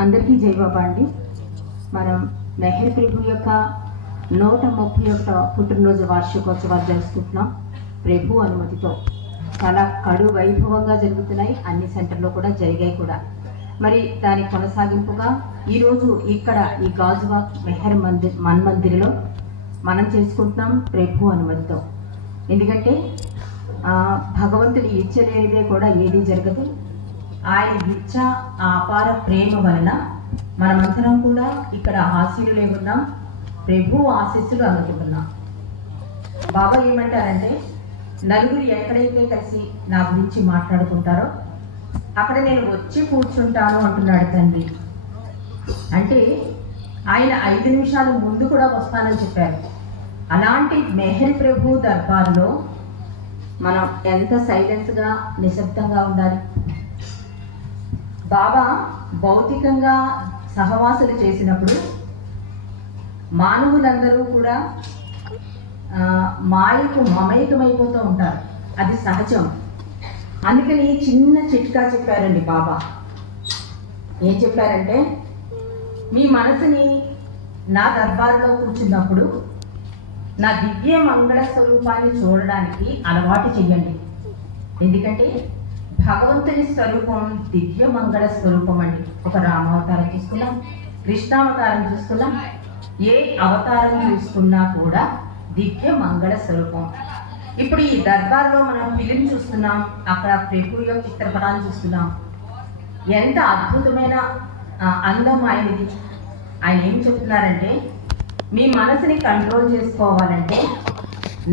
అందరికీ జై బాబా అండి. మనం మెహర్ ప్రభు యొక్క 131 పుట్టినరోజు వార్షికోత్సవాలు జరుపుకుంటున్నాం. ప్రభు అనుమతితో చాలా కడు వైభవంగా జరుగుతున్నాయి. అన్ని సెంటర్లో కూడా జరిగాయి కూడా. మరి దాని కొనసాగింపుగా ఈరోజు ఇక్కడ ఈ గాజువాక్ మెహర్ మందిర్లో మనం చేసుకుంటున్నాం ప్రభు అనుమతితో. ఎందుకంటే భగవంతుడి ఇచ్చలేనిదే కూడా ఏదీ జరగదు. ఆయన ఇచ్చ ఆ అపార ప్రేమ వలన మనమందరం కూడా ఇక్కడ ఆశీనులే ఉన్నాం, ప్రభు ఆశీస్సులు అందుకుంటున్నాం. బాబా ఏమంటారంటే, నలుగురు ఎక్కడైతే కలిసి నా గురించి మాట్లాడుకుంటారో అక్కడ నేను వచ్చి కూర్చుంటాను అంటున్నాడు తండ్రి. అంటే ఆయన 5 నిమిషాలు ముందు కూడా వస్తానని చెప్పారు. అలాంటి మెహర్ ప్రభు దర్బార్లో మనం ఎంత సైలెన్స్గా నిశ్శబ్దంగా ఉండాలి. బాబా భౌతికంగా సహవాసులు చేసినప్పుడు మానవులందరూ కూడా మాయకు మమైకమైపోతూ ఉంటారు, అది సహజం. అందుకని చిన్న చిట్కా చెప్పారండి బాబా. ఏం చెప్పారంటే, మీ మనసుని నా దర్బార్లో కూర్చున్నప్పుడు నా దివ్య మంగళ స్వరూపాన్ని చూడడానికి అలవాటు చెయ్యండి. ఎందుకంటే భగవంతుని స్వరూపం దివ్య మంగళ స్వరూపం అండి. ఒక రామావతారం చూసుకున్నాం, కృష్ణావతారం చూసుకున్నాం, ఏ అవతారం చూసుకున్నా కూడా దివ్య మంగళ స్వరూపం. ఇప్పుడు ఈ దర్బార్లో మనం ఫిలిం చూస్తున్నాం, అక్కడ ప్రభు యొక్క చిత్రపటాలు చూస్తున్నాం. ఎంత అద్భుతమైన అందం ఆయనది. ఆయన ఏం చెప్తున్నారంటే, మీ మనసుని కంట్రోల్ చేసుకోవాలంటే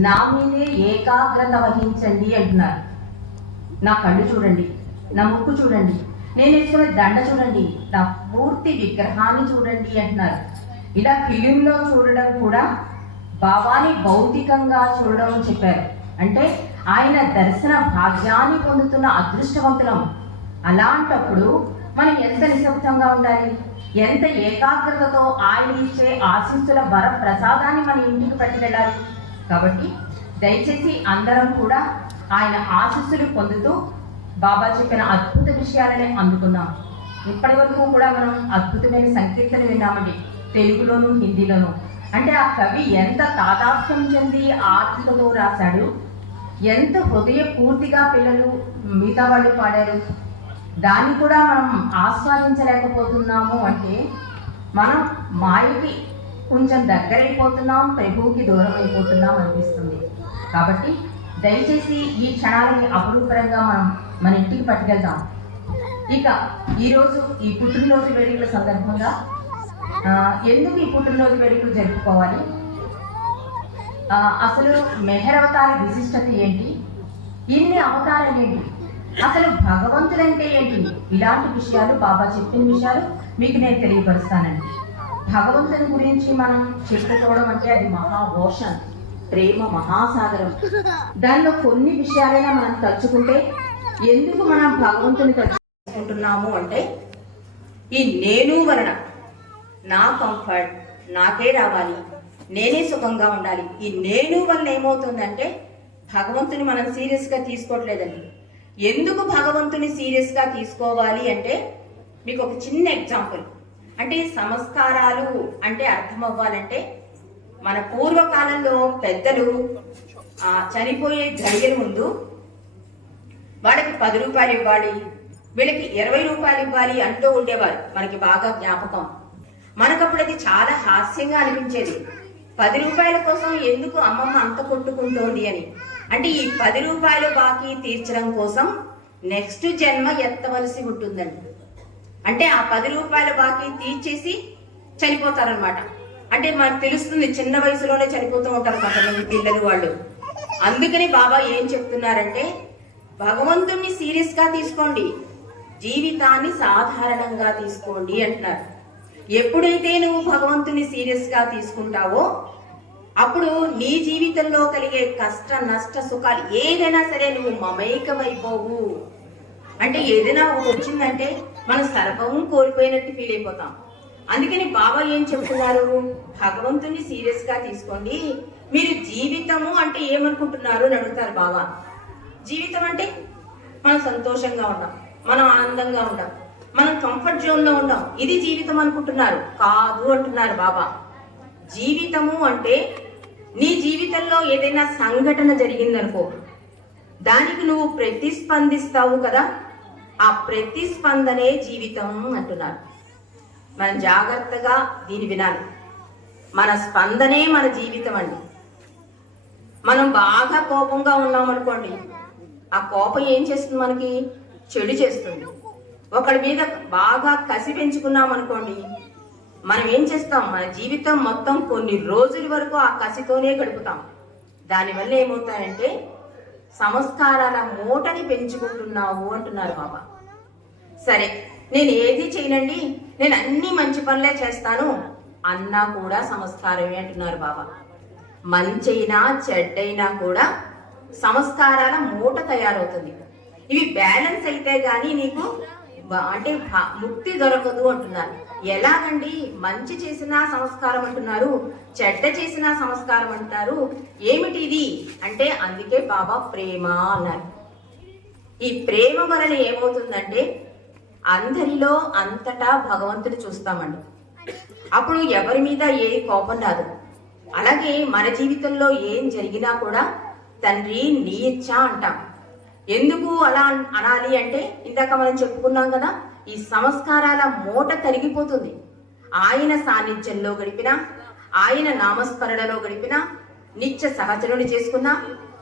నా మీదే ఏకాగ్రత వహించండి అంటున్నారు. నా కళ్ళు చూడండి, నా ముక్కు చూడండి, నేను వేసుకునే దండ చూడండి, నా పూర్తి విగ్రహాన్ని చూడండి అంటున్నారు. ఇలా ఫిలింలో చూడడం కూడా బాబాని భౌతికంగా చూడడం అని చెప్పారు. అంటే ఆయన దర్శన భాగ్యాన్ని పొందుతున్న అదృష్టవంతులం. అలాంటప్పుడు మనం ఎంత నిశ్శబ్దంగా ఉండాలి, ఎంత ఏకాగ్రతతో ఆయన ఇచ్చే ఆశీస్సుల వర ప్రసాదాన్ని మన ఇంటికి పట్టి వెళ్ళాలి. కాబట్టి దయచేసి అందరం కూడా ఆయన ఆశీస్సులు పొందుతూ బాబా చెప్పిన అద్భుత విషయాలనే అందుకున్నాం. ఇప్పటి వరకు కూడా మనం అద్భుతమైన సంకీర్తన విన్నామండి, తెలుగులోను హిందీలోను. అంటే ఆ కవి ఎంత తాదాత్మ్యం చెంది ఆత్మతో రాశాడు, ఎంత హృదయపూర్తిగా పిల్లలు మిగతా వాళ్ళు పాడారు. దాన్ని కూడా మనం ఆస్వాదించలేకపోతున్నాము. అంటే మనం మాయకి కొంచెం దగ్గరైపోతున్నాం, ప్రభువుకి దూరం అయిపోతున్నాం అనిపిస్తుంది. కాబట్టి దయచేసి ఈ క్షణాలని అపురూపరంగా మనం మన ఇంటికి పట్టుకెళ్తాం. ఇక ఈరోజు ఈ పుట్టినరోజు వేడుకల సందర్భంగా ఎందుకు ఈ పుట్టినరోజు వేడుకలు జరుపుకోవాలి, అసలు మెహర్ అవతార విశిష్టత ఏంటి, ఇన్ని అవతారాలు ఏంటి, అసలు భగవంతుడంటే ఏంటి, ఇలాంటి విషయాలు బాబా చెప్పిన విషయాలు మీకు నేను తెలియపరుస్తానండి. భగవంతుని గురించి మనం చెప్పుకోవడం అంటే అది మహాఘోషం, ప్రేమ మహాసాగరం. దానిలో కొన్ని విషయాలైనా మనం తలుచుకుంటే, ఎందుకు మనం భగవంతుని తలుచుకుంటున్నాము అంటే, ఈ నేను వలన నా కంఫర్ట్ నాకే రావాలి, నేనే సుఖంగా ఉండాలి. ఈ నేను వలన ఏమవుతుందంటే భగవంతుని మనం సీరియస్గా తీసుకోవట్లేదండి. ఎందుకు భగవంతుని సీరియస్గా తీసుకోవాలి అంటే, మీకు ఒక చిన్న ఎగ్జాంపుల్. అంటే సంస్కారాలు అంటే అర్థం అవ్వాలంటే, మన పూర్వకాలంలో పెద్దలు చనిపోయే గడియల ముందు వాళ్ళకి 10 రూపాయలు ఇవ్వాలి, వీళ్ళకి 20 రూపాయలు ఇవ్వాలి అంటూ ఉండేవారు. మనకి బాగా జ్ఞాపకం. మనకప్పుడు అది చాలా హాస్యంగా అనిపించేది. 10 రూపాయల కోసం ఎందుకు అమ్మమ్మ అంత కొట్టుకుంటోంది అని. అంటే ఈ 10 రూపాయలు బాకీ తీర్చడం కోసం నెక్స్ట్ జన్మ ఎత్తవలసి ఉంటుందండి. అంటే ఆ 10 రూపాయల బాకీ తీర్చేసి చనిపోతారనమాట. అంటే మనకు తెలుస్తుంది, చిన్న వయసులోనే చనిపోతూ ఉంటారు కొంతమంది పిల్లలు వాళ్ళు. అందుకని బాబా ఏం చెప్తున్నారంటే, భగవంతుణ్ణి సీరియస్గా తీసుకోండి, జీవితాన్ని సాధారణంగా తీసుకోండి అంటున్నారు. ఎప్పుడైతే నువ్వు భగవంతుని సీరియస్గా తీసుకుంటావో అప్పుడు నీ జీవితంలో కలిగే కష్ట నష్ట సుఖాలు ఏదైనా సరే నువ్వు మమైకమైపోవు. అంటే ఏదైనా ఒకటి వచ్చిందంటే మనం సర్వం కోల్పోయినట్టు ఫీల్ అయిపోతాం. అందుకని బాబా ఏం చెప్తున్నారు, భగవంతుని సీరియస్గా తీసుకోండి. మీరు జీవితము అంటే ఏమనుకుంటున్నారు అని అడుగుతారు బాబా. జీవితం అంటే మనం సంతోషంగా ఉంటాం, మనం ఆనందంగా ఉంటాం, మనం కంఫర్ట్ జోన్ లో ఉంటాం. ఇది జీవితం అనుకుంటున్నారు. కాదు అంటున్నారు బాబా. జీవితము అంటే నీ జీవితంలో ఏదైనా సంఘటన జరిగిందనుకో, దానికి నువ్వు ప్రతిస్పందిస్తావు కదా, ఆ ప్రతిస్పందనే జీవితం అంటున్నారు. మనం జాగ్రత్తగా దీన్ని వినాలి. మన స్పందనే మన జీవితం అండి. మనం బాగా కోపంగా ఉన్నాం అనుకోండి, ఆ కోపం ఏం చేస్తుంది? మనకి చెడు చేస్తుంది. ఒకడి మీద బాగా కసి పెంచుకున్నాం అనుకోండి, మనం ఏం చేస్తాం? మన జీవితం మొత్తం కొన్ని రోజుల వరకు ఆ కసితోనే గడుపుతాం. దానివల్ల ఏమవుతాయంటే సంస్కారాల మూటని పెంచుకుంటున్నావు అంటున్నారు బాబా. సరే, నేను ఏది చేయనండి, నేను అన్ని మంచి పనులే చేస్తాను అన్నా కూడా సంస్కారమే అంటున్నారు బాబా. మంచైనా చెడ్డైనా కూడా సంస్కారాల మూట తయారవుతుంది. ఇవి బ్యాలెన్స్ అయితే గాని నీకు అంటే ముక్తి దొరకదు అంటున్నారు. ఎలాగండి? మంచి చేసినా సంస్కారం అంటున్నారు, చెడ్డ చేసినా సంస్కారం అంటారు, ఏమిటి ఇది అంటే అందుకే బాబా ప్రేమ అన్నారు. ఈ ప్రేమ వలన ఏమవుతుందంటే అందరిలో అంతటా భగవంతుడు చూస్తామండి. అప్పుడు ఎవరి మీద ఏ కోపం రాదు. అలాగే మన జీవితంలో ఏం జరిగినా కూడా తండ్రి నీ ఇచ్చ అంటాం. ఎందుకు అలా అనాలి అంటే ఇందాక మనం చెప్పుకున్నాం కదా, ఈ సంస్కారాల మూట తరిగిపోతుంది. ఆయన సాన్నిధ్యంలో గడిపినా, ఆయన నామస్మరణలో గడిపినా, నిత్య సహచరుని చేసుకున్నా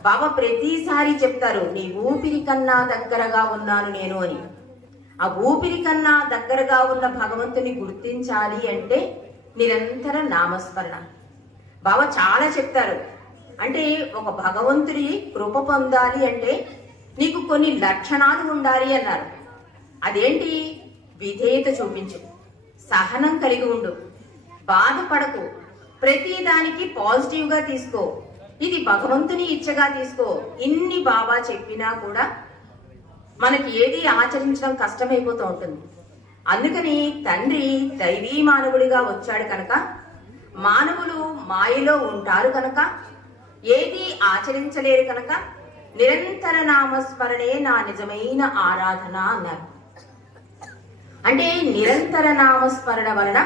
బాబా ప్రతిసారి చెప్తారు, నీ ఊపిరి కన్నా దగ్గరగా ఉన్నాను నేను అని. ఆ ఊపిరి కన్నా దగ్గరగా ఉన్న భగవంతుని గుర్తించాలి అంటే నిరంతర నామస్మరణ. బాబా చాలా చెప్తారు. అంటే ఒక భగవంతుడి కృప పొందాలి అంటే నీకు కొన్ని లక్షణాలు ఉండాలి అన్నారు. అదేంటి? విధేయత చూపించు, సహనం కలిగి ఉండు, బాధపడకు, ప్రతి దానికి పాజిటివ్ గా తీసుకో, ఇది భగవంతుని ఇచ్చగా తీసుకో. ఇన్ని బాబా చెప్పినా కూడా మనకి ఏది ఆచరించడం కష్టమైపోతూ ఉంటుంది. అందుకని తండ్రి దైవీ మానవుడిగా వచ్చాడు కనుక, మానవులు మాయలో ఉంటారు కనుక, ఏది ఆచరించలేరు కనుక నిరంతర నామస్మరణే నా నిజమైన ఆరాధన అన్నారు. అంటే నిరంతర నామస్మరణ వలన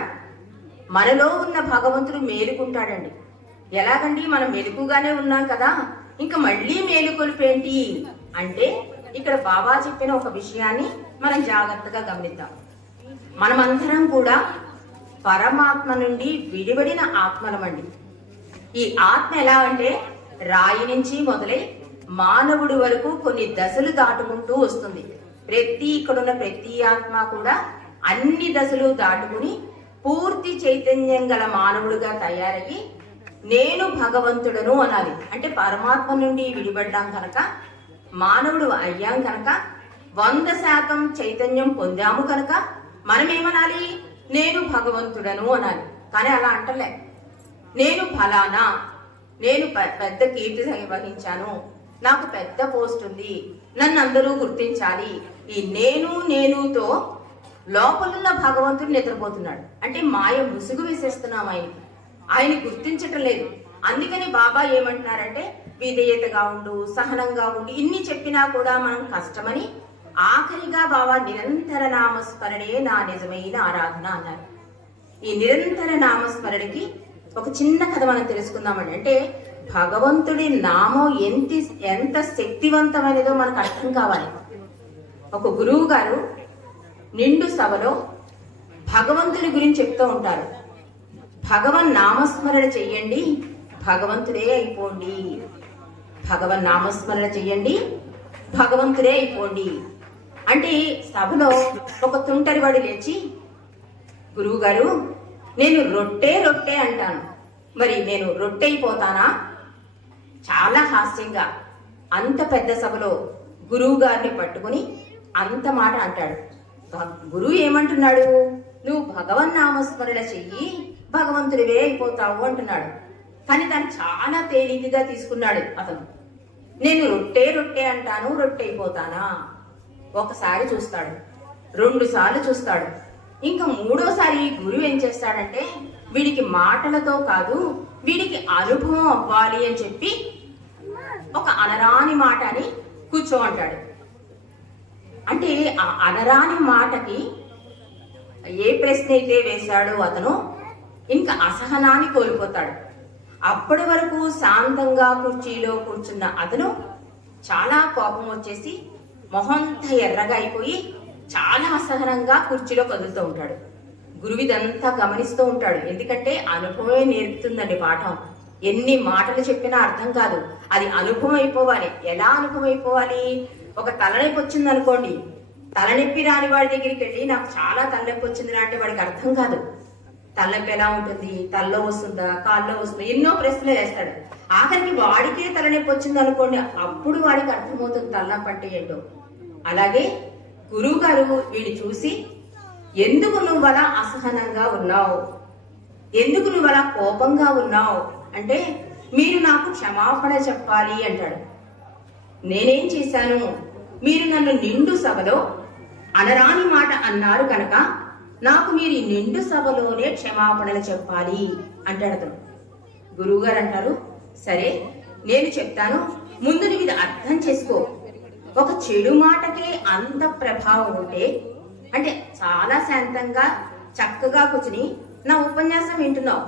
మనలో ఉన్న భగవంతుడు మేలుకుంటాడండి. ఎలాగండి? మనం మెలుకుగానే ఉన్నాం కదా, ఇంకా మళ్ళీ మేలుకొల్పేంటి అంటే ఇక్కడ బాబా చెప్పిన ఒక విషయాన్ని మనం జాగ్రత్తగా గమనిద్దాం. మనమందరం కూడా పరమాత్మ నుండి విడివడిన ఆత్మలమండి. ఈ ఆత్మ ఎలా అంటే రాయి నుంచి మొదలై మానవుడి వరకు కొన్ని దశలు దాటుకుంటూ వస్తుంది. ఇక్కడున్న ప్రతి ఆత్మ కూడా అన్ని దశలు దాటుకుని పూర్తి చైతన్యం గల మానవుడిగా తయారయ్యి నేను భగవంతుడను అనాలి. అంటే పరమాత్మ నుండి విడిపడ్డాం కనుక, మానవుడు అయ్యాం కనుక, 100% చైతన్యం పొందాము కనుక మనం ఏమనాలి? నేను భగవంతుడను అనాలి. కానీ అలా అంటలే, నేను ఫలానా, నేను పెద్ద కీర్తి వహించాను, నాకు పెద్ద పోస్ట్ ఉంది, నన్ను అందరూ గుర్తించాలి. ఈ నేనుతో లోపలున్న భగవంతుడు నిద్రపోతున్నాడు. అంటే మాయ ముసుగు వేసేస్తున్నాం ఆయన గుర్తించటం లేదు. అందుకని బాబా ఏమంటున్నారంటే విధేయతగా ఉండు, సహనంగా ఉండు. ఇన్ని చెప్పినా కూడా మనం కష్టమని ఆఖరిగా బాబా నిరంతర నామస్మరణే నా నిజమైన ఆరాధన అన్నారు. ఈ నిరంతర నామస్మరణకి ఒక చిన్న కథ మనం తెలుసుకుందామండి. అంటే భగవంతుడి నామం ఎంత శక్తివంతమైనదో మనకు అర్థం కావాలి. ఒక గురువు గారు నిండు సభలో భగవంతుడి గురించి చెప్తూ ఉంటారు. భగవన్ నామస్మరణ చెయ్యండి, భగవంతుడే అయిపోండి. భగవన్ నామస్మరణ చెయ్యండి, భగవంతుడే అయిపోండి. అంటే సభలో ఒక తుంటరివాడు లేచి, గురువు గారు నేను రొట్టె అంటాను, మరి నేను రొట్టె అయిపోతానా? చాలా హాస్యంగా అంత పెద్ద సభలో గురువు గారిని పట్టుకుని అంత మాట అంటాడు. గురువు ఏమంటున్నాడు? నువ్వు భగవన్ నామస్మరణ చెయ్యి, భగవంతుడివే అయిపోతావు అంటున్నాడు. కానీ దాన్ని చాలా తేలికగా తీసుకున్నాడు అతను. నేను రొట్టె అంటాను, రొట్టె అయిపోతానా? ఒకసారి చూస్తాడు, 2 సార్లు చూస్తాడు, ఇంకా 3వసారి గురువు ఏం చేస్తాడంటే వీడికి మాటలతో కాదు, వీడికి అనుభవం అవ్వాలి అని చెప్పి ఒక అనరాని మాట అని కూర్చో అంటాడు. అంటే ఆ అనరాని మాటకి ఏ ప్రశ్న అయితే వేశాడో అతను ఇంకా అసహనాన్ని కోల్పోతాడు. అప్పటి వరకు శాంతంగా కుర్చీలో కూర్చున్న అతను చాలా కోపం వచ్చేసి మొహంతా ఎర్రగా అయిపోయి చాలా అసహనంగా కుర్చీలో కదులుతూ ఉంటాడు. గురువు ఇదంతా గమనిస్తూ ఉంటాడు. ఎందుకంటే అనుభవమే నేర్పుతుందండి పాఠం. ఎన్ని మాటలు చెప్పినా అర్థం కాదు, అది అనుభవం అయిపోవాలి. ఎలా అనుభవం అయిపోవాలి? ఒక తలనొప్పి వచ్చింది అనుకోండి, తలనొప్పి రాని వాడి దగ్గరికి వెళ్ళి నాకు చాలా తలనొప్పి వచ్చింది అంటే వాడికి అర్థం కాదు. తలనొప్పి ఎలా ఉంటుంది, తలలో వస్తుందా, కాల్లో వస్తుందా, ఎన్నో ప్రశ్నలు వేస్తాడు. ఆఖరికి వాడికే తలనొప్పి వచ్చింది అనుకోండి, అప్పుడు వాడికి అర్థమవుతుంది తలనొప్పి అంటే ఏంటో. అలాగే గురువు గారు వీడిని చూసి, ఎందుకు నువ్వు అలా అసహనంగా ఉన్నావు, ఎందుకు నువ్వు అలా కోపంగా ఉన్నావు అంటే, మీరు నాకు క్షమాపణ చెప్పాలి అంటాడు. నేనేం చేశాను? మీరు నన్ను నిండు సభలో అనరాని మాట అన్నారు కనుక నాకు మీరు ఈ నిండు సభలోనే క్షమాపణలు చెప్పాలి అంటాడు అతను. గురువు గారు అంటారు, సరే నేను చెప్తాను, ముందు నువ్వు ఇది అర్థం చేసుకో. ఒక చెడు మాటకే అంత ప్రభావం ఉంటే, అంటే చాలా శాంతంగా చక్కగా కూర్చుని నా ఉపన్యాసం వింటున్నావు,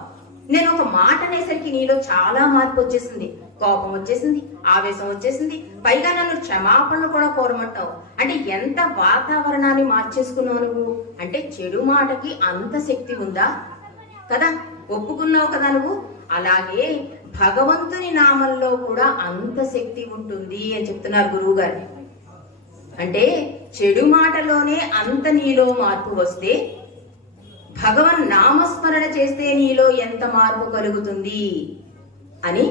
నేను ఒక మాట అనేసరికి నీలో చాలా మార్పు వచ్చేసింది, కోపం వచ్చేసింది, ఆవేశం వచ్చేసింది, పైగా నన్ను క్షమాపణలు కూడా కోరమంటావు అంటే ఎంత వాతావరణాన్ని మార్చేసుకున్నావు నువ్వు. అంటే చెడు మాటకి అంత శక్తి ఉందా కదా, ఒప్పుకున్నావు కదా నువ్వు. అలాగే భగవంతుని నామంలో కూడా అంత శక్తి ఉంటుంది అని చెప్తున్నారు గురువు గారు. అంటే చెడు మాటలోనే అంత నీలో మార్పు వస్తే భగవన్ నామస్మరణ చేస్తే నీలో ఎంత మార్పు కలుగుతుంది అని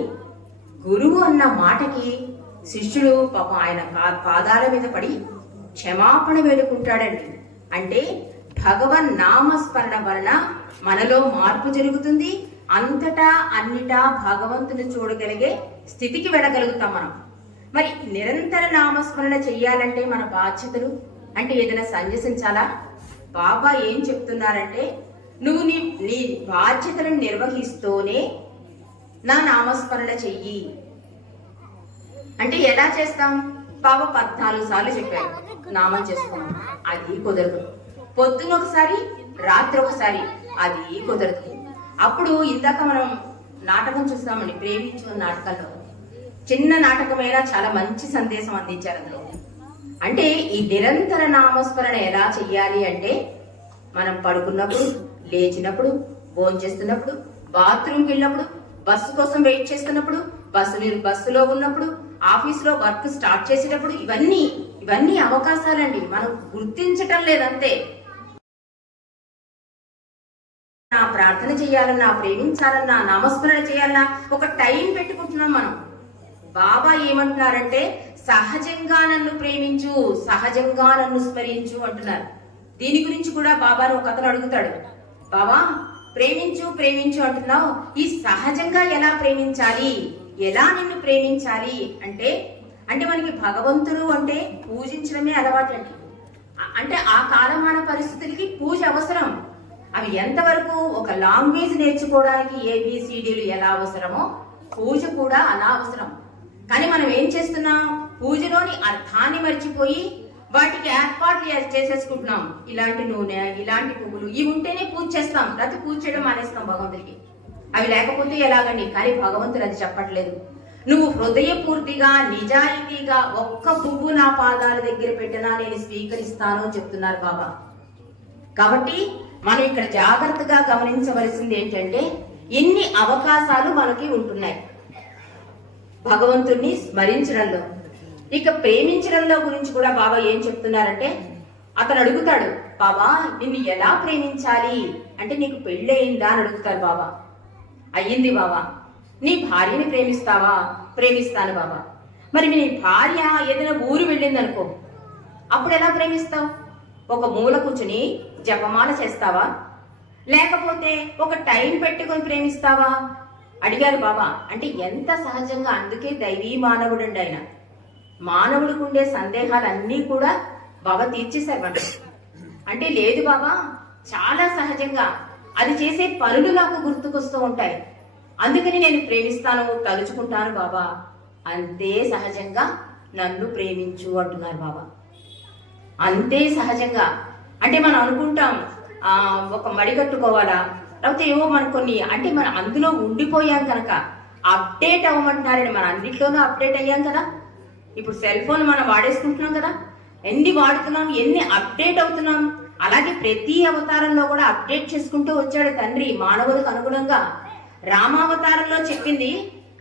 గురువు అన్న మాటకి శిష్యుడు పాపం ఆయన పాదాల మీద పడి క్షమాపణ వేడుకుంటాడండి. అంటే భగవన్ నామస్మరణ వలన మనలో మార్పు జరుగుతుంది, అంతటా అన్నిటా భగవంతుని చూడగలిగే స్థితికి వెళ్ళగలుగుతాం మనం. మరి నిరంతర నామస్మరణ చెయ్యాలంటే మన బాధ్యతలు అంటే ఏదైనా సంజసించాలా? బాబా ఏం చెప్తున్నారంటే, నువ్వు నీ బాధ్యతలను నిర్వహిస్తూనే నా నామస్మరణ చెయ్యి అంటే ఎలా చేస్తాం? బాబా 14 సార్లు చెప్పారు నామం చేసుకోండి, అది కుదరదు. పొద్దున ఒకసారి, రాత్రి ఒకసారి, అది కుదరదు. అప్పుడు ఇందాక మనం నాటకం చూస్తామండి, ప్రేమించు నాటకంలో చిన్న నాటకమైనా చాలా మంచి సందేశం అందించారు అందులో. అంటే ఈ నిరంతర నామస్మరణ ఎలా చెయ్యాలి అంటే, మనం పడుకున్నప్పుడు, లేచినప్పుడు, భోజనం చేస్తున్నప్పుడు, బాత్రూమ్కి వెళ్ళినప్పుడు, బస్సు కోసం వెయిట్ చేస్తున్నప్పుడు, బస్సులో ఉన్నప్పుడు, ఆఫీస్లో వర్క్ స్టార్ట్ చేసేటప్పుడు, ఇవన్నీ అవకాశాలండి. మనం గుర్తించటం లేదంతే. నా ప్రార్థన చేయాలన్నా, ప్రేమించాలన్నా, నామస్మరణ చేయాలన్నా ఒక టైం పెట్టుకుంటున్నాం మనం. బాబా ఏమంటున్నారంటే, సహజంగా నన్ను ప్రేమించు, సహజంగా నన్ను స్మరించు అంటున్నారు. దీని గురించి కూడా బాబాను ఒక అతను అడుగుతాడు, బాబా ప్రేమించు ప్రేమించు అంటున్నావు, ఈ సహజంగా ఎలా ప్రేమించాలి, ఎలా నిన్ను ప్రేమించాలి అంటే మనకి భగవంతుడు అంటే పూజించడమే అలవాటు అండి. అంటే ఆ కాలమాన పరిస్థితులకి పూజ అవసరం. అవి ఎంతవరకు ఒక లాంగ్వేజ్ నేర్చుకోవడానికి ABCDలు ఎలా అవసరమో పూజ కూడా అలా అవసరం. కానీ మనం ఏం చేస్తున్నాం, పూజలోని అర్థాన్ని మర్చిపోయి వాటికి ఏర్పాట్లు చేసేసుకుంటున్నాం. ఇలాంటి నూనె, ఇలాంటి పువ్వులు ఇవి ఉంటేనే పూజ చేస్తాం, లేకపోతే పూజ చేయడం మానేస్తాం భగవంతుడికి. అవి లేకపోతే ఎలాగండి? కానీ భగవంతుడు అది చెప్పట్లేదు. నువ్వు హృదయపూర్తిగా నిజాయితీగా ఒక్క పువ్వు నా పాదాల దగ్గర పెట్టినా నేను స్వీకరిస్తాను చెప్తున్నారు బాబా. కాబట్టి మనం ఇక్కడ జాగ్రత్తగా గమనించవలసింది ఏంటంటే, ఎన్ని అవకాశాలు మనకి ఉంటున్నాయి భగవంతుణ్ణి స్మరించడంలో. ఇక ప్రేమించడంలో గురించి కూడా బాబా ఏం చెప్తున్నారంటే, అతను అడుగుతాడు, బాబా నిన్ను ఎలా ప్రేమించాలి అంటే, నీకు పెళ్ళి అయిందా అని అడుగుతాడు బాబా. అయ్యింది బాబా. నీ భార్యని ప్రేమిస్తావా? ప్రేమిస్తాను బాబా. మరి నీ భార్య ఏదైనా ఊరు వెళ్ళింది అనుకో, అప్పుడు ఎలా ప్రేమిస్తావు? ఒక మూల కూర్చుని జపమాల చేస్తావా, లేకపోతే ఒక టైం పెట్టుకొని ప్రేమిస్తావా అడిగారు బాబా. అంటే ఎంత సహజంగా. అందుకే దైవీ మానవుడు అండి ఆయన. మానవుడికి ఉండే సందేహాలన్నీ కూడా బాబా తీర్చేశారు. అంటే లేదు బాబా, చాలా సహజంగా అది చేసే పనులు నాకు గుర్తుకొస్తూ ఉంటాయి, అందుకని నేను ప్రేమిస్తాను, తలుచుకుంటాను బాబా. అంతే సహజంగా నన్ను ప్రేమించు అంటున్నారు బాబా. అంతే సహజంగా. అంటే మనం అనుకుంటాం ఒక మడి కట్టుకోవాలా, లేకపోతే ఏవో మనకు కొన్ని అంటే మనం అందులో ఉండిపోయాం కనుక అప్డేట్ అవ్వమంటున్నారండి. మనం అన్నింటిలోనూ అప్డేట్ అయ్యాం కదా. ఇప్పుడు సెల్ ఫోన్ మనం వాడేసుకుంటున్నాం కదా, ఎన్ని వాడుతున్నాం, ఎన్ని అప్డేట్ అవుతున్నాం. అలాగే ప్రతి అవతారంలో కూడా అప్డేట్ చేసుకుంటూ వచ్చాడు తండ్రి మానవులకు అనుగుణంగా. రామావతారంలో చెప్పింది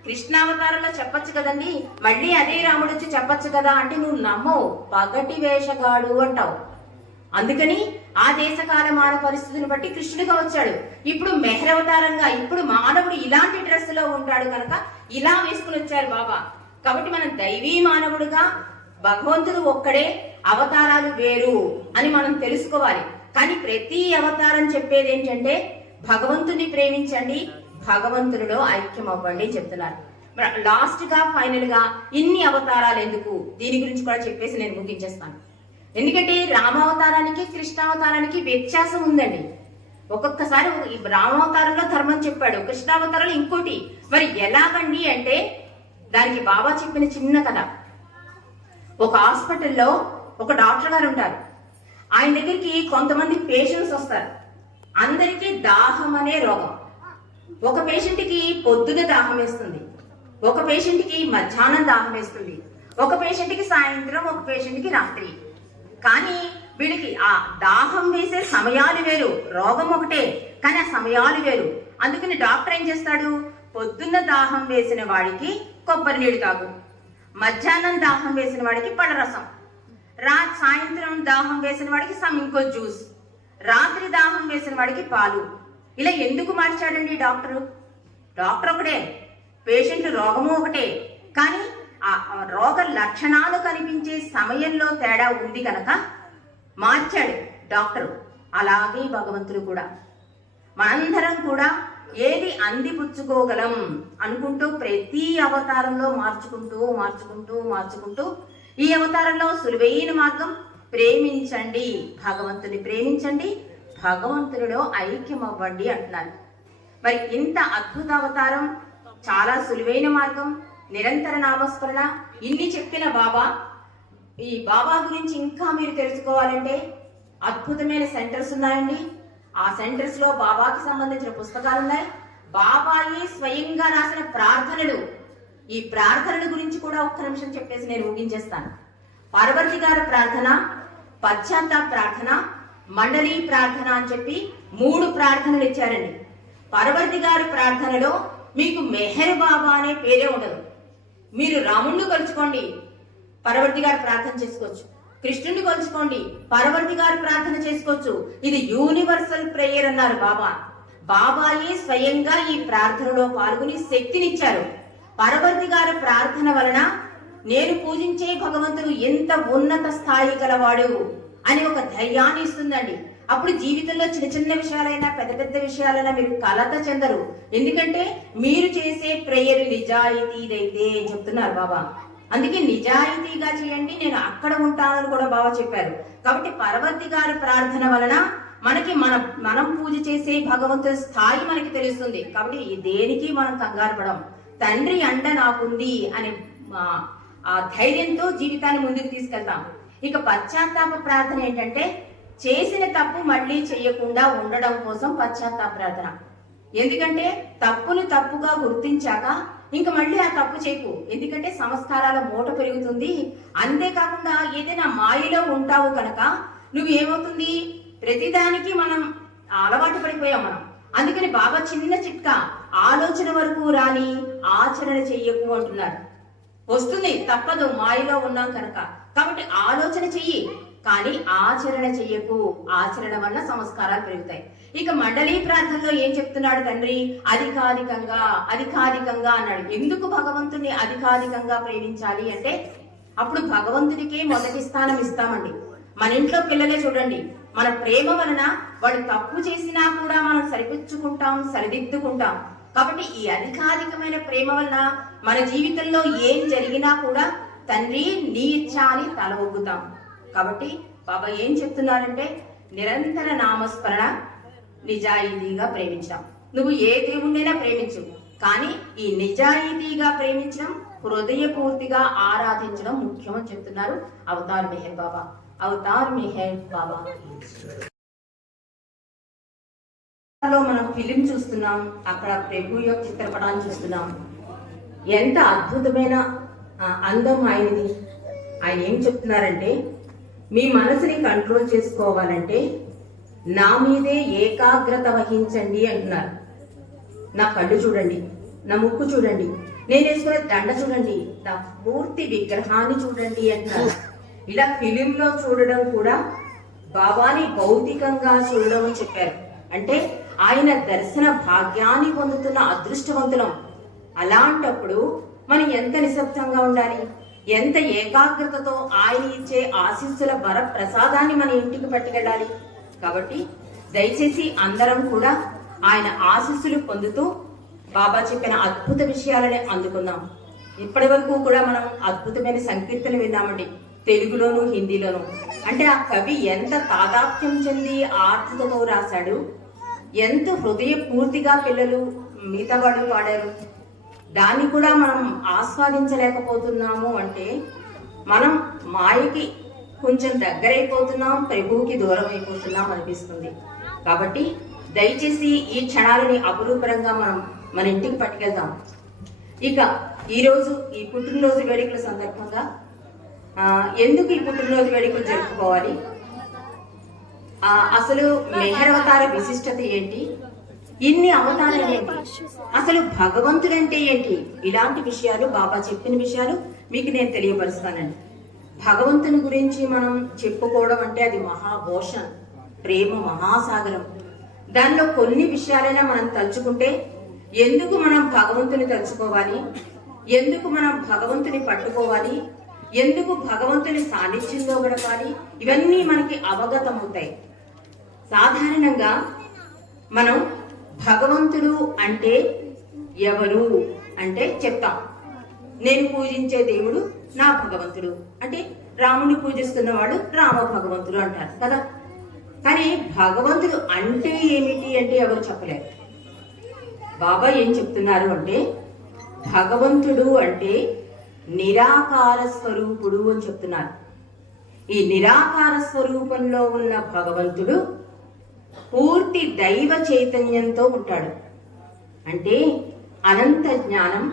కృష్ణావతారంలో చెప్పొచ్చు కదండి, మళ్ళీ అదే రాముడు వచ్చి చెప్పొచ్చు కదా అంటే నువ్వు నమ్మవు, పగటి వేషగాడు అంటావు. అందుకని ఆ దేశకాలమాన పరిస్థితులను బట్టి కృష్ణుడిగా వచ్చాడు. ఇప్పుడు మెహరవతారంగా ఇప్పుడు మానవుడు ఇలాంటి డ్రెస్ లో ఉంటాడు కనుక ఇలా వేసుకుని వచ్చారు బాబా. కాబట్టి మనం దైవీ మానవుడుగా భగవంతుడు ఒక్కడే, అవతారాలు వేరు అని మనం తెలుసుకోవాలి. కానీ ప్రతి అవతారం చెప్పేది ఏంటంటే భగవంతుని ప్రేమించండి, భగవంతునిలో ఐక్యం అవ్వండి చెప్తున్నారు. లాస్ట్ గా ఫైనల్ గా ఇన్ని అవతారాలు ఎందుకు, దీని గురించి కూడా చెప్పేసి నేను ముగించేస్తాను. ఎందుకంటే రామావతారానికి కృష్ణావతారానికి వ్యత్యాసం ఉందండి. ఒక్కొక్కసారి రామావతారంలో ధర్మం చెప్పాడు, కృష్ణావతారంలో ఇంకోటి. మరి ఎలాగండి అంటే దానికి బాబా చెప్పిన చిన్న కథ. ఒక హాస్పిటల్లో ఒక డాక్టర్ గారు ఉంటారు. ఆయన దగ్గరికి కొంతమంది పేషెంట్స్ వస్తారు. అందరికీ దాహం అనే రోగం. ఒక పేషెంట్ కి పొద్దున దాహం వేస్తుంది, ఒక పేషెంట్ కి మధ్యాహ్నం దాహం వేస్తుంది, ఒక పేషెంట్ కి సాయంత్రం, ఒక పేషెంట్ కి రాత్రి. కానీ వీళ్ళకి ఆ దాహం వేసే సమయాలు వేరు, రోగం ఒకటే కానీ ఆ సమయాలు వేరు. అందుకని డాక్టర్ ఏం చేస్తాడు, పొద్దున్న దాహం వేసిన వాడికి కొబ్బరి నీళ్ళు తాగు, మధ్యాహ్నం దాహం వేసిన వాడికి పళ్ళరసం, సాయంత్రం దాహం వేసిన వాడికి ఇంకో జ్యూస్, రాత్రి దాహం వేసిన వాడికి పాలు. ఇలా ఎందుకు మార్చాడండి డాక్టర్? డాక్టర్ ఒకటే, పేషెంట్ రోగము ఒకటే, కానీ ఆ రోగ లక్షణాలు కనిపించే సమయంలో తేడా ఉంది కనుక మార్చాడు డాక్టర్. అలాగే భగవంతుడు కూడా మనందరం కూడా ఏది అందిపుచ్చుకోగలం అనుకుంటూ ప్రతి అవతారంలో మార్చుకుంటూ మార్చుకుంటూ మార్చుకుంటూ ఈ అవతారంలో సులువైన మార్గం ప్రేమించండి, భగవంతుని ప్రేమించండి, భగవంతునిలో ఐక్యం అవ్వండి అంటున్నారు. మరి ఇంత అద్భుత అవతారం, చాలా సులువైన మార్గం, నిరంతర నామస్మరణ, ఇన్ని చెప్పిన బాబా. ఈ బాబా గురించి ఇంకా మీరు తెలుసుకోవాలంటే అద్భుతమైన సెంటర్స్ ఉన్నాయండి. ఆ సెంటర్స్ లో బాబాకి సంబంధించిన పుస్తకాలు ఉన్నాయి. బాబాయే స్వయంగా రాసిన ప్రార్థనలు. ఈ ప్రార్థనల గురించి కూడా ఒక్క నిమిషం చెప్పేసి నేను ముగించేస్తాను. పార్వతి గారి ప్రార్థన, పశ్చాత్తాప ప్రార్థన, మండలి ప్రార్థన అని చెప్పి 3 ప్రార్థనలు ఇచ్చారండి. పార్వతి గారి ప్రార్థనలో మీకు మెహర్ బాబా అనే పేరే ఉండదు. మీరు రాముణ్ణి కలుసుకోండి, పార్వతి గారు ప్రార్థన చేసుకోవచ్చు. కృష్ణుని కలుసుకోండి, పార్వతి గారు ప్రార్థన చేసుకోవచ్చు. ఇది యూనివర్సల్ ప్రేయర్ అన్నారు బాబా. బాబాయే స్వయంగా ఈ ప్రార్థనలో పాల్గొని శక్తినిచ్చారు. పార్వతి గారి ప్రార్థన వలన నేను పూజించే భగవంతుడు ఎంత ఉన్నత స్థాయి గలవాడు అని ఒక ధైర్యాన్ని ఇస్తుందండి. అప్పుడు జీవితంలో చిన్న చిన్న విషయాలైనా పెద్ద పెద్ద విషయాలైనా మీరు కలత చెందరు. ఎందుకంటే మీరు చేసే ప్రేయర్ నిజాయితీదైతే చెప్తున్నారు బాబా. అందుకే నిజాయితీగా చేయండి, నేను అక్కడ ఉంటానని కూడా బాబా చెప్పారు. కాబట్టి పార్వతి గారి ప్రార్థన వలన మనకి మనం పూజ చేసే భగవంతుడి స్థాయి మనకి తెలుస్తుంది. కాబట్టి దేనికి మనం కంగారు పడం. తండ్రి అండ నాకుంది అనే ఆ ధైర్యంతో జీవితాన్ని ముందుకు తీసుకెళ్తాం. ఇక పశ్చాత్తాప ప్రార్థన ఏంటంటే చేసిన తప్పు మళ్ళీ చేయకుండా ఉండడం కోసం పశ్చాత్తాప ప్రార్థన. ఎందుకంటే తప్పును తప్పుగా గుర్తించాక ఇంక మళ్ళీ ఆ తప్పు చేయకు. ఎందుకంటే సంస్కారాల మూట పెరుగుతుంది. అంతేకాకుండా ఏదైనా మాయలో ఉంటావు కనుక నువ్వేమవుతుంది, ప్రతిదానికి మనం అలవాటు పడిపోయాం మనం. అందుకని బాబా చిన్న చిట్కా, ఆలోచన వరకు రాని ఆచరణ చెయ్యకు అంటున్నారు. వస్తుంది, తప్పదు, మాయలో ఉన్నాం కనుక. కాబట్టి ఆలోచన చెయ్యి, కానీ ఆచరణ చెయ్యకు. ఆచరణ వల్ల సంస్కారాలు పెరుగుతాయి. ఇక మండలి ప్రార్థనలో ఏం చెప్తున్నాడు తండ్రి? అధికాధికంగా అధికాధికంగా అన్నాడు. ఎందుకు భగవంతుని అధికాధికంగా ప్రేమించాలి అంటే అప్పుడు భగవంతుడికే మొదటి స్థానం ఇస్తామండి. మన ఇంట్లో పిల్లలే చూడండి, మన ప్రేమ వలన వాళ్ళు తప్పు చేసినా కూడా మనం సరిపుచ్చుకుంటాం, సరిదిద్దుకుంటాం. కాబట్టి ఈ అధికాధికమైన ప్రేమ వలన మన జీవితంలో ఏం జరిగినా కూడా తండ్రి నీ ఇచ్చా అని తల ఒగ్గుతాం. కాబట్టి బాబా ఏం చెప్తున్నారంటే నిరంతర నామస్మరణ, నిజాయితీగా ప్రేమించడం. నువ్వు ఏ దేవుణ్ణైనా ప్రేమించు, కానీ ఈ నిజాయితీగా ప్రేమించడం, హృదయపూర్తిగా ఆరాధించడం ముఖ్యమని చెప్తున్నారు అవతార్ మెహర్ బాబా. అవతార్ మెహర్ బాబా. మనం ఫిలిం చూస్తున్నాం, అక్కడ ప్రభు యొక్క చిత్రపటాన్ని చూస్తున్నాం. ఎంత అద్భుతమైన అందం ఆయనది. ఆయన ఏం చెప్తున్నారంటే, మీ మనసుని కంట్రోల్ చేసుకోవాలంటే నా మీదే ఏకాగ్రత వహించండి అంటున్నారు. నా కళ్ళు చూడండి, నా ముక్కు చూడండి, నేను వేసుకునే దండ చూడండి, నా పూర్తి విగ్రహాన్ని చూడండి అంటున్నారు. ఇలా ఫిలింలో చూడడం కూడా బాబాని భౌతికంగా చూడడం అని చెప్పారు. అంటే ఆయన దర్శన భాగ్యాన్ని పొందుతున్న అదృష్టవంతులం. అలాంటప్పుడు మనం ఎంత నిశ్శబ్దంగా ఉండాలి, ఎంత ఏకాగ్రతతో ఆయన ఇచ్చే ఆశీస్సుల వర ప్రసాదాన్ని మన ఇంటికి పట్టుకెళ్ళాలి. కాబట్టి దయచేసి అందరం కూడా ఆయన ఆశీస్సులు పొందుతూ బాబా చెప్పిన అద్భుత విషయాలనే అందుకుందాం. ఇప్పటి వరకు కూడా మనం అద్భుతమైన సంకీర్తన విన్నామండి, తెలుగులోను హిందీలోను. అంటే ఆ కవి ఎంత తాదాత్మ్యం చెంది ఆర్ద్రతతో రాశాడు, ఎంత హృదయపూర్తిగా పిల్లలు మిగతా వాళ్ళు పాడారు. దాన్ని కూడా మనం ఆస్వాదించలేకపోతున్నాము అంటే మనం మాయకి కొంచెం దగ్గరైపోతున్నాం, ప్రభువుకి దూరం అయిపోతున్నాం అనిపిస్తుంది. కాబట్టి దయచేసి ఈ క్షణాలని అపురూపరంగా మనం మన ఇంటికి పట్టుకెళ్దాం. ఇక ఈరోజు ఈ పుట్టినరోజు వేడుకల సందర్భంగా ఎందుకు ఈ పుట్టినరోజు వేడుకలు జరుపుకోవాలి, అసలు మెహర్ అవతార విశిష్టత ఏంటి, ఇన్ని అవతారాలు ఏంటి, అసలు భగవంతుడంటే ఏంటి, ఇలాంటి విషయాలు బాబా చెప్పిన విషయాలు మీకు నేను తెలియపరుస్తానండి. భగవంతుని గురించి మనం చెప్పుకోవడం అంటే అది మహాభూషణ్, ప్రేమ మహాసాగరం. దానిలో కొన్ని విషయాలైనా మనం తలుచుకుంటే ఎందుకు మనం భగవంతుని తలుచుకోవాలి, ఎందుకు మనం భగవంతుని పట్టుకోవాలి, ఎందుకు భగవంతుని సాన్నిధ్యంలో గడపాలి, ఇవన్నీ మనకి అవగతమవుతాయి. సాధారణంగా మనం భగవంతుడు అంటే ఎవరు అంటే చెప్తాం, నేను పూజించే దేవుడు నా భగవంతుడు అంటే రాముని పూజిస్తున్నవాడు రామ భగవంతుడు అంటారు కదా. కానీ భగవంతుడు అంటే ఏమిటి అంటే ఎవరు చెప్పలేరు. బాబా ఏం చెప్తున్నారు అంటే భగవంతుడు అంటే నిరాకార స్వరూపుడు అని చెప్తున్నారు. ఈ నిరాకార స్వరూపంలో ఉన్న భగవంతుడు పూర్తి దైవ చైతన్యంతో ఉంటాడు. అంటే అనంత జ్ఞానం,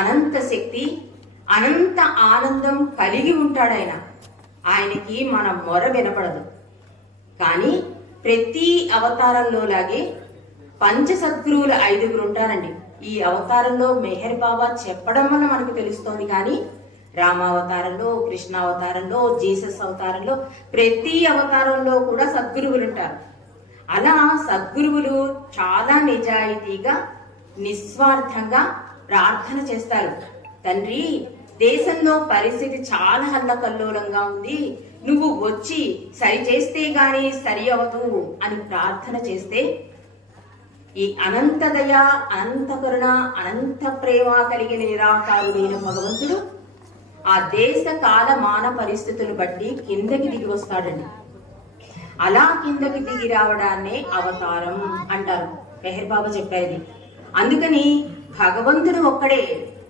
అనంత శక్తి, అనంత ఆనందం కలిగి ఉంటాడు ఆయన. ఆయనకి మన మొర వినపడదు. కానీ ప్రతి అవతారంలో లాగే పంచసద్గురువులు 5 ఉంటారండి. ఈ అవతారంలో మెహర్ బాబా చెప్పడం వల్ల మనకు తెలుస్తోంది. కానీ రామావతారంలో, కృష్ణావతారంలో, జీసస్ అవతారంలో, ప్రతి అవతారంలో కూడా సద్గురువులు ఉంటారు. అలా సద్గురువులు చాలా నిజాయితీగా నిస్వార్థంగా ప్రార్థన చేస్తారు. తండ్రి, దేశంలో పరిస్థితి చాలా హల్లకల్లోలంగా ఉంది, నువ్వు వచ్చి సరి చేస్తే గాని సరి అవదు అని ప్రార్థన చేస్తే ఈ అనంత దయ, అనంత కరుణ, అనంత ప్రేమ కలిగిన నిరాకారుడైన భగవంతుడు ఆ దేశ కాల మాన పరిస్థితులను బట్టి కిందకి దిగి వస్తాడండి. అలా కిందకి దిగి రావడాన్నే అవతారం అంటారు. మెహర్ బాబా చెప్పేది. అందుకని భగవంతుడు ఒక్కడే,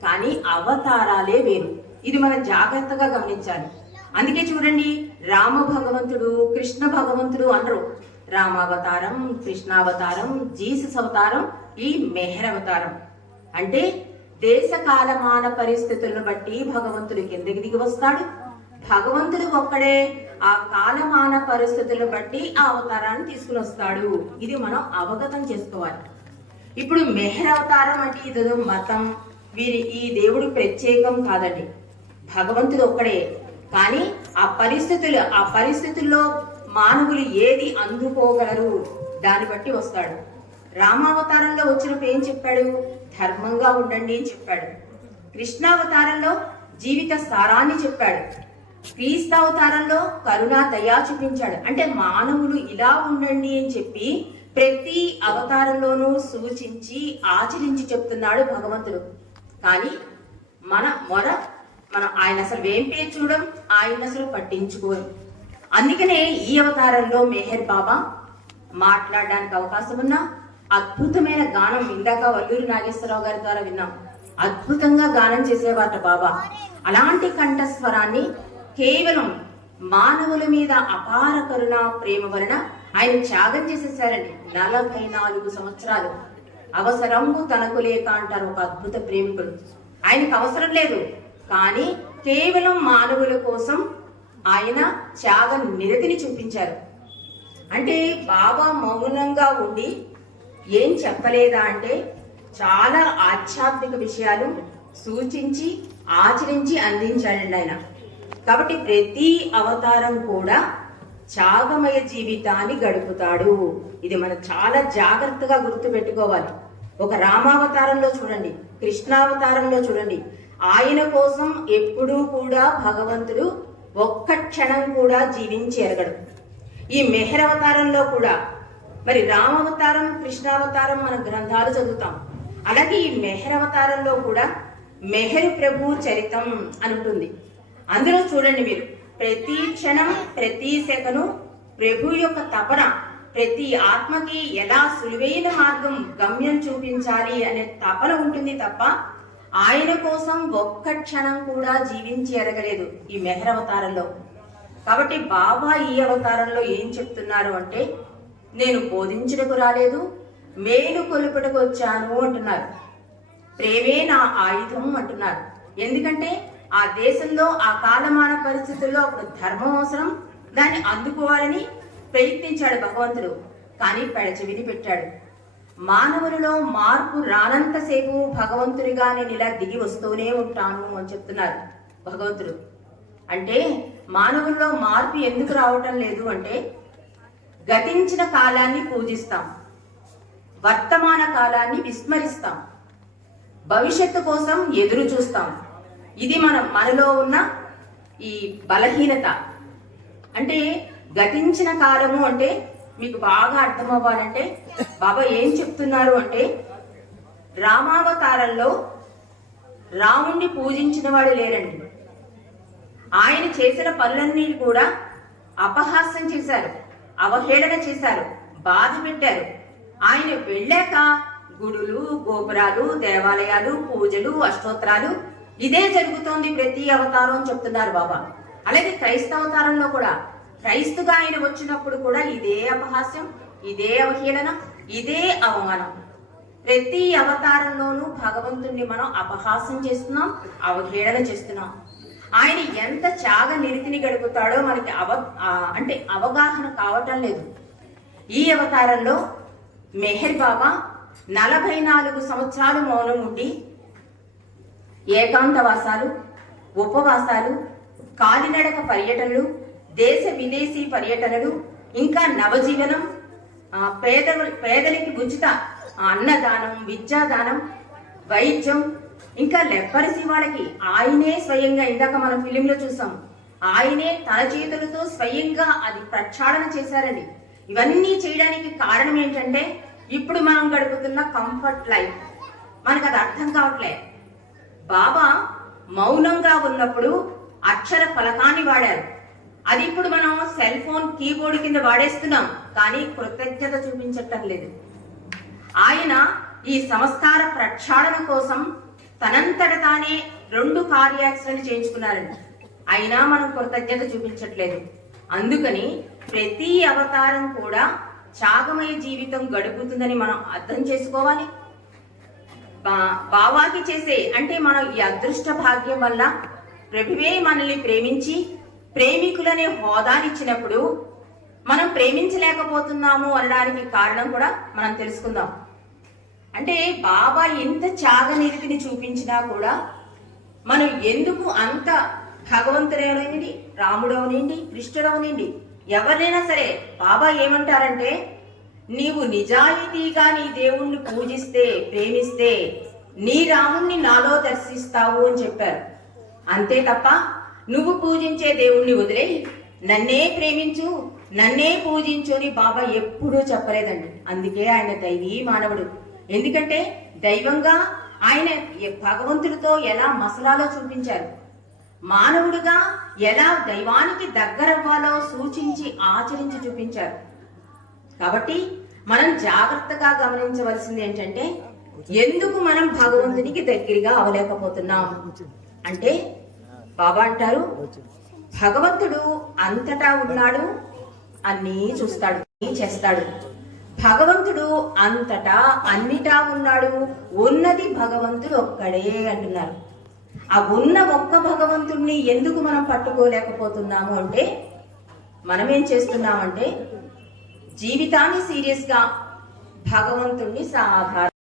కానీ అవతారాలే వేరు. ఇది మనం జాగ్రత్తగా గమనించాలి. అందుకే చూడండి, రామ భగవంతుడు, కృష్ణ భగవంతుడు అనరు. రామావతారం, కృష్ణావతారం, జీసస్ అవతారం, ఈ మెహర్ అవతారం. అంటే దేశ కాలమాన పరిస్థితులను బట్టి భగవంతుడు కిందకి దిగి వస్తాడు. భగవంతుడు ఒక్కడే ఆ కాలమాన పరిస్థితులను బట్టి ఆ అవతారాన్ని తీసుకుని వస్తాడు. ఇది మనం అవగతం చేసుకోవాలి. ఇప్పుడు మెహర్ అవతారం అంటే ఇదో మతం, ఈ దేవుడు ప్రత్యేకం కాదండి. భగవంతుడు ఒక్కడే, కానీ ఆ పరిస్థితుల్లో మానవులు ఏది అందుకోగలరు దాన్ని బట్టి వస్తాడు. రామావతారంలో వచ్చినప్పుడు ఏం చెప్పాడు? ధర్మంగా ఉండండి అని చెప్పాడు. కృష్ణావతారంలో జీవిత సారాన్ని చెప్పాడు. క్రీస్తావతారంలో కరుణా దయా చూపించాడు. అంటే మానవులు ఇలా ఉండండి అని చెప్పి ప్రతి అవతారంలోనూ సూచించి ఆచరించి చెప్తున్నాడు భగవంతుడు. కానీ మనం ఆయన అసలు వేంపే చూడం, ఆయన అసలు పట్టించుకోరు. అందుకనే ఈ అవతారంలో మెహర్ బాబా మాట్లాడడానికి అవకాశం ఉన్నా అద్భుతమైన గానం ఇందాక వల్లూరి నాగేశ్వరరావు గారి ద్వారా విన్నాం. అద్భుతంగా గానం చేసేవాట బాబా. అలాంటి కంఠస్వరాన్ని కేవలం మానవుల మీద అపార కరుణ, ప్రేమ వలన ఆయన త్యాగం చేసేసారండి. 44 సంవత్సరాలు అవసరము తనకు లేక అంటారు ఒక అద్భుత ప్రేమికుడు. ఆయనకు అవసరం లేదు, కానీ కేవలం మానవుల కోసం ఆయన త్యాగ నిరతిని చూపించారు. అంటే బాబా మౌనంగా ఉండి ఏం చెప్పలేదా అంటే చాలా ఆధ్యాత్మిక విషయాలు సూచించి ఆచరించి అందించాడండి ఆయన. కాబట్టి ప్రతి అవతారం కూడా త్యాగమయ జీవితాన్ని గడుపుతాడు. ఇది మనం చాలా జాగ్రత్తగా గుర్తు పెట్టుకోవాలి. ఒక రామావతారంలో చూడండి, కృష్ణావతారంలో చూడండి, ఆయన కోసం ఎప్పుడూ కూడా భగవంతుడు ఒక్క క్షణం కూడా జీవించి ఎరగడు. ఈ మెహర్ అవతారంలో కూడా, మరి రామావతారం కృష్ణావతారం మన గ్రంథాలు చదువుతాం, అలాగే ఈ మెహర్ అవతారంలో కూడా మెహర్ ప్రభు చరితం అని ఉంటుంది. అందులో చూడండి మీరు, ప్రతి క్షణం ప్రతి సెకను ప్రభు యొక్క తపన, ప్రతి ఆత్మకి ఎలా సులువైన మార్గం గమ్యం చూపించాలి అనే తపన ఉంటుంది తప్ప ఆయన కోసం ఒక్క క్షణం కూడా జీవించి ఎరగలేదు ఈ మెహర్ అవతారంలో. కాబట్టి బాబా ఈ అవతారంలో ఏం చెప్తున్నారు అంటే, నేను బోధించుటకు రాలేదు, మేలు కొలుపుటకు వచ్చాను అంటున్నారు. ప్రేమే నా ఆయుధం అంటున్నారు. ఎందుకంటే ఆ దేశంలో ఆ కాలమాన పరిస్థితుల్లో అప్పుడు ధర్మం అవసరం, దాన్ని అందుకోవాలని ప్రయత్నించాడు భగవంతుడు, కానీ పెడచెవిని పెట్టాడు. మానవులలో మార్పు రానంతసేపు భగవంతుడిగా నేను ఇలా దిగి వస్తూనే ఉంటాను అని చెప్తున్నారు భగవంతుడు. అంటే మానవుల్లో మార్పు ఎందుకు రావటం లేదు అంటే, గతించిన కాలాన్ని పూజిస్తాం, వర్తమాన కాలాన్ని విస్మరిస్తాం, భవిష్యత్తు కోసం ఎదురు చూస్తాం. ఇది మనలో ఉన్న ఈ బలహీనత. అంటే గతించిన కాలము అంటే మీకు బాగా అర్థం అవ్వాలంటే బాబా ఏం చెప్తున్నారు అంటే, రామావతారంలో రాముణ్ణి పూజించిన వాడు లేరండి. ఆయన చేసిన పనులన్నీ కూడా అపహాస్యం చేశారు, అవహేళన చేశారు, బాధ పెట్టారు. ఆయన వెళ్ళాక గుడులు, గోపురాలు, దేవాలయాలు, పూజలు, అష్టోత్తరాలు ఇదే జరుగుతోంది ప్రతి అవతారం అని చెప్తున్నారు బాబా. అలాగే క్రైస్తవ అవతారంలో కూడా క్రైస్తుగా ఆయన వచ్చినప్పుడు కూడా ఇదే అపహాస్యం, ఇదే అవహేళన, ఇదే అవమానం. ప్రతి అవతారంలోనూ భగవంతుణ్ణి మనం అపహాస్యం చేస్తున్నాం, అవహేళన చేస్తున్నాం. ఆయన ఎంత త్యాగ నిరతిని గడుపుతాడో మనకి అవగాహన కావటం లేదు. ఈ అవతారంలో మెహర్ బాబా 44 సంవత్సరాలు మౌనం ఉండి ఏకాంతవాసాలు, ఉపవాసాలు, కాలినడక పర్యటనలు, దేశ విదేశీ పర్యటనలు, ఇంకా నవజీవనం, పేదలకి ఉచిత అన్నదానం, విద్యాదానం, వైద్యం, ఇంకా లెప్పరసి వాళ్ళకి ఆయనే స్వయంగా, ఇందాక మనం ఫిలింలో చూసాం, ఆయనే తన చేతులతో స్వయంగా అది ప్రక్షాళన చేశారండి. ఇవన్నీ చేయడానికి కారణం ఏంటంటే, ఇప్పుడు మనం గడుపుతున్న కంఫర్ట్ లైఫ్ మనకు అది అర్థం కావట్లే. బాబా మౌనంగా ఉన్నప్పుడు అక్షర ఫలకాన్ని వాడారు, అది ఇప్పుడు మనం సెల్ ఫోన్ కీబోర్డ్ కింద వాడేస్తున్నాం, కానీ కృతజ్ఞత చూపించటం లేదు. ఆయన ఈ సంస్కార ప్రక్షాళన కోసం తనంతట తానే 2 కార్ యాక్సిడెంట్ చేయించుకున్నారండి, అయినా మనం కృతజ్ఞత చూపించట్లేదు. అందుకని ప్రతి అవతారం కూడా త్యాగమయ జీవితం గడుపుతుందని మనం అర్థం చేసుకోవాలి. బావాకి చేసే అంటే మనం ఈ అదృష్ట భాగ్యం వల్ల ప్రభువే మనల్ని ప్రేమించి ప్రేమికులనే హోదానిచ్చినప్పుడు మనం ప్రేమించలేకపోతున్నాము అనడానికి కారణం కూడా మనం తెలుసుకుందాం. అంటే బాబా ఎంత త్యాగ నిరతిని చూపించినా కూడా మనం ఎందుకు అంత భగవంతుడవనండి, రాముడవనండి, కృష్ణుడవనండి, ఎవరినైనా సరే బాబా ఏమంటారంటే, నీవు నిజాయితీగా నీ దేవుణ్ణి పూజిస్తే, ప్రేమిస్తే నీ రాముణ్ణి నాలో దర్శిస్తావు అని చెప్పారు. అంతే తప్ప నువ్వు పూజించే దేవుణ్ణి వదిలేయి నన్నే ప్రేమించు, నన్నే పూజించు అని బాబా ఎప్పుడూ చెప్పలేదండి. అందుకే ఆయన దైవీ మానవుడు. ఎందుకంటే దైవంగా ఆయన భగవంతుడితో ఎలా మసలాలో చూపించారు, మానవుడుగా ఎలా దైవానికి దగ్గరవ్వాలో సూచించి ఆచరించి చూపించారు. కాబట్టి మనం జాగ్రత్తగా గమనించవలసింది ఏంటంటే, ఎందుకు మనం భగవంతునికి దగ్గరగా అవలేకపోతున్నాం అంటే, బాబా అంటారు భగవంతుడు అంతటా ఉన్నాడు, అన్నీ చూస్తాడు. చేస్తాడు. భగవంతుడు అంతటా అన్నిటా ఉన్నాడు. ఉన్నది భగవంతుడు ఒక్కడే అంటున్నారు. ఆ ఉన్న ఒక్క భగవంతుణ్ణి ఎందుకు మనం పట్టుకోలేకపోతున్నాము అంటే, మనం ఏం చేస్తున్నామంటే జీవితాన్ని సీరియస్గా భగవంతుణ్ణి సాధారణ